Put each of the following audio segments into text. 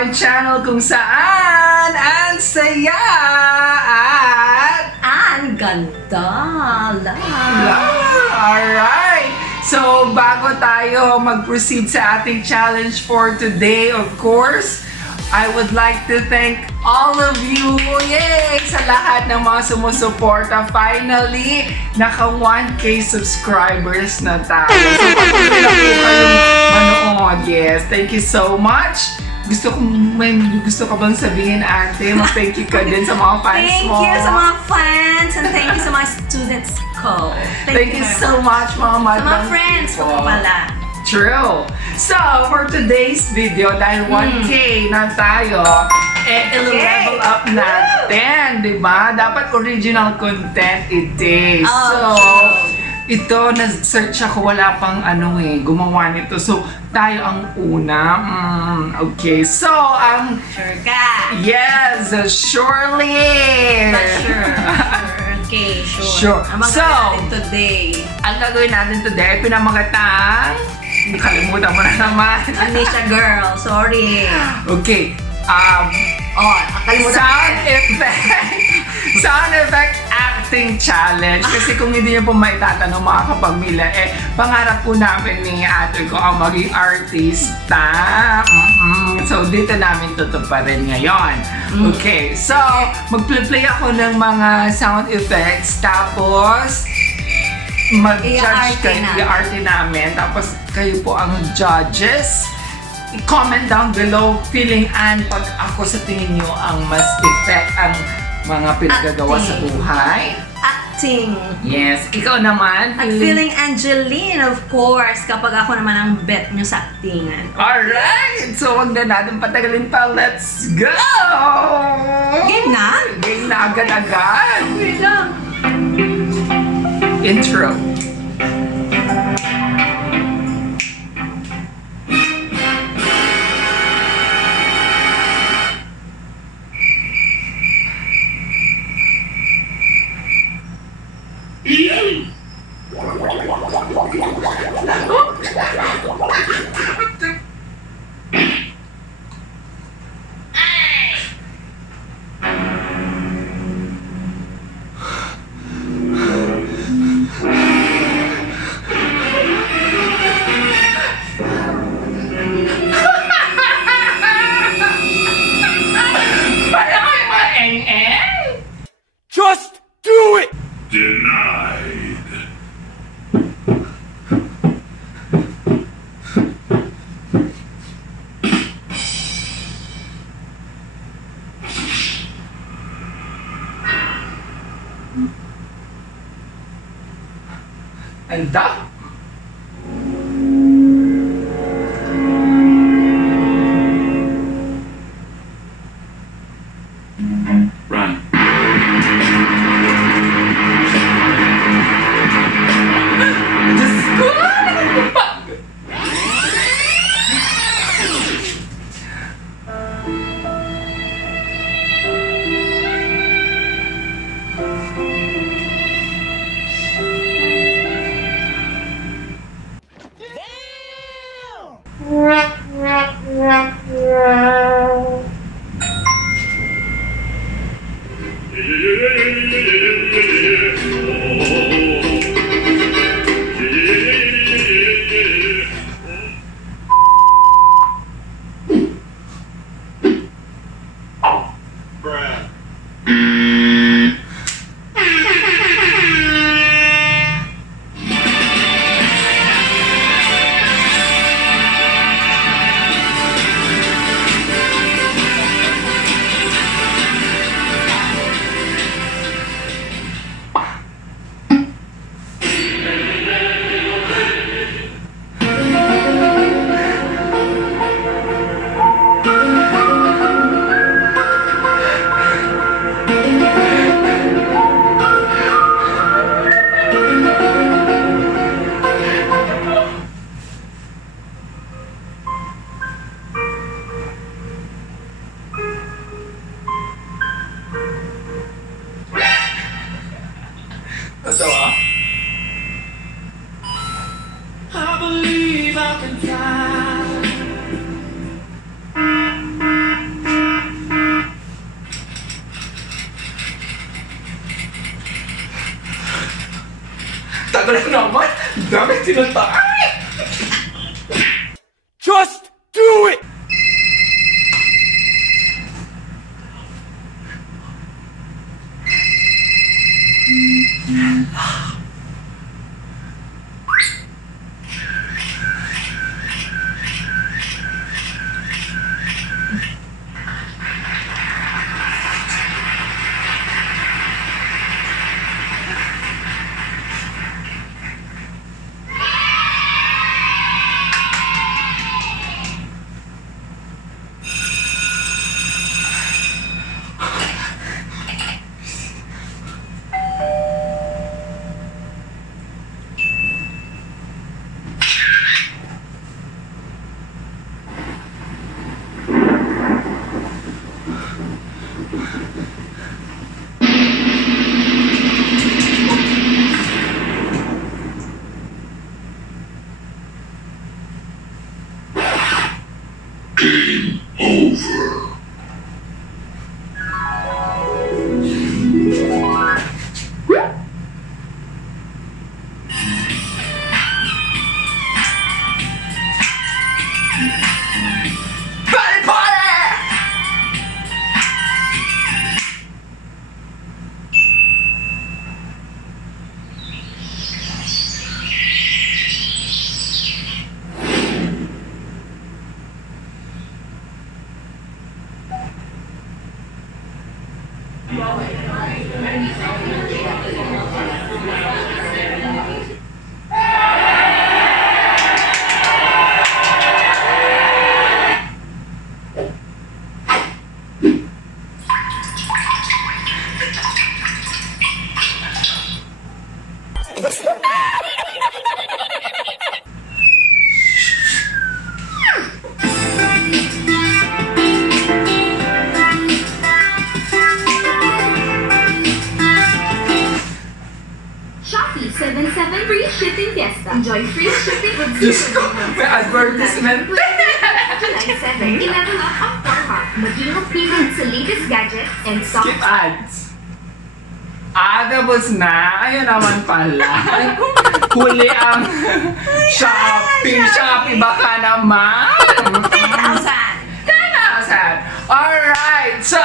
my channel kung saan ang saya at AnneGAnda. Alright! So, bago tayo mag-proceed sa ating challenge for today, of course, I would like to thank all of you, yay! Sa lahat ng mga sumusuporta. Finally, naka 1K subscribers na tayo. So, patuloy na po kayong manood. Yes, thank you so much. Gusto ka bang sabihin, ate? Mag-thank you ka din sa mga fans mo. Thank you sa mga fans and thank you sa mga students ko. Thank you so much, mga Sa madlang mga friends ko people. pala. True. So, for today's video, dahil 1K na tayo, i-level up natin, di ba? Dapat original content it is. So, ito, nag-search ako, wala pang gumawa nito. So, tayo ang una. Okay, so, Sure ka? yes, surely. Not sure. Okay, sure. Sure. Ang mga So, natin today. ang gagawin natin today, pinamagatang, kalimutan mo na naman. AnneSaya girl, sorry. Okay. Kalimutan. Sound effect acting challenge. Kasi kung hindi niyo po maitatanong mga kapamilya, pangarap po namin ni ate ko ang maging artista. So, dito namin tutuparin ngayon. Okay. So, mag-play ako ng mga sound effects. Tapos, mag-judge kayo, i-arte namin. Tapos, kayo po ang judges. I-comment down below, feeling Anne, pag ako sa tingin nyo ang mas effect ang mga pinagagawa sa buhay. Acting. Yes, ikaw naman. At feeling Angeline, of course, kapag ako naman ang bet nyo sa actingan. Alright! So, wag na natin patagalin pa. Let's go! Game na? Game na agad-agad. Wait lang. Intro. Just do it! Denied. Anda? Run. Diyos ko! tagal naman. Dami tinatay. Just do it! Shopee 77 free shipping fiesta. Enjoy free shipping with Diyos ko, may advertisement. July 7. I-level up ang format. Maging updated sa latest gadgets and stock. Skip ads. Tapos na. Ayun naman pala. Huli ang Shopee. Shopee baka naman. 10,000. 10,000. Alright. So,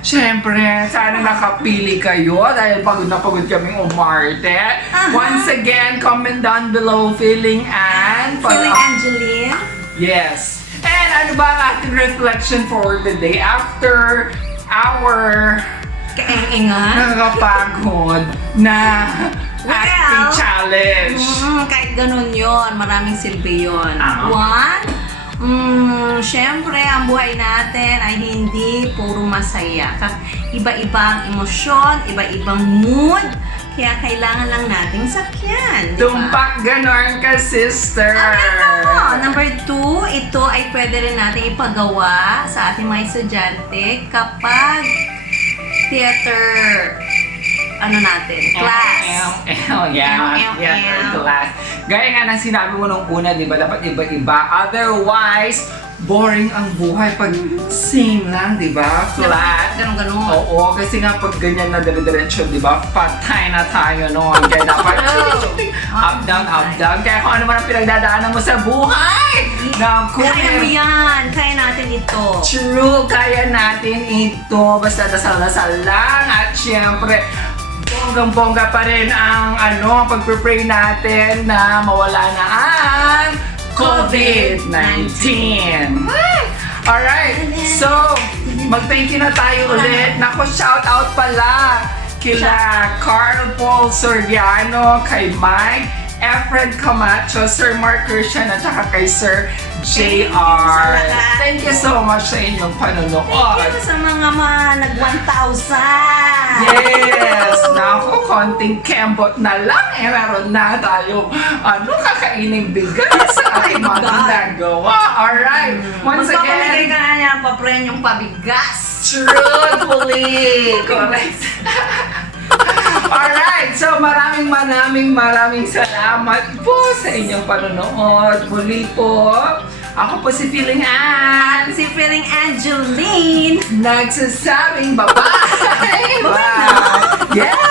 syempre, sana nakapili kayo dahil pagod na pagod kaming umarte. Once again, comment down below feeling and Feeling Angeline. Yes. And ano ba ang ating reflection for the day after our Kaeng-engan. nakakapagod na acting Well, challenge? Kahit ganun yon, maraming silbi yun. Ah. One, syempre, ang buhay natin ay hindi puro masaya. Iba-iba ang emosyon, iba-ibang mood, kaya kailangan lang nating sakyan. Diba? Tumpak ganon ka, sister. Number 2, ito ay pwede rin natin ipagawa sa ating mga estudyante kapag theater, class. Yeah, class. Gaya nga ng sinabi mo nung una, di ba? Dapat iba-iba. Otherwise, boring ang buhay pag same lang, di ba? Flat. Ganun-ganun. Oo, kasi nga pag ganyan na dire-diretso, di ba? Patay na tayo noon. Kaya dapat up, down, up, down. Kaya kung ano man ang pinagdadaanan mo sa buhay, naku, Kaya mo yan. Kaya natin ito. true, kaya natin ito. Basta dasal-dasal lang. At syempre, bonggang-bongga pa rin ang pag-pray natin na mawala na ang COVID-19. Alright, so mag-thank you na tayo ulit. Naku, shout out pala kila Carl Paul Soriano, kay Mike Efred Camacho, Sir Mark Christian, at saka kay Sir JR. Thank you so much sa inyong panonood. Thank you sa mga nag-1,000. Yes! Naku, konting kembot na lang meron na tayo kakaining bigas sa ating mga ginagawa. Alright, once Magpapamigay again, ka na niya paprenyong pabigas. truthfully, correct. Alright, so maraming salamat po sa inyong panonood. Muli po, ako po si Feeling Anne. Si Feeling Angeline. Nagsasabing bye-bye! Bye-bye na. Yeah!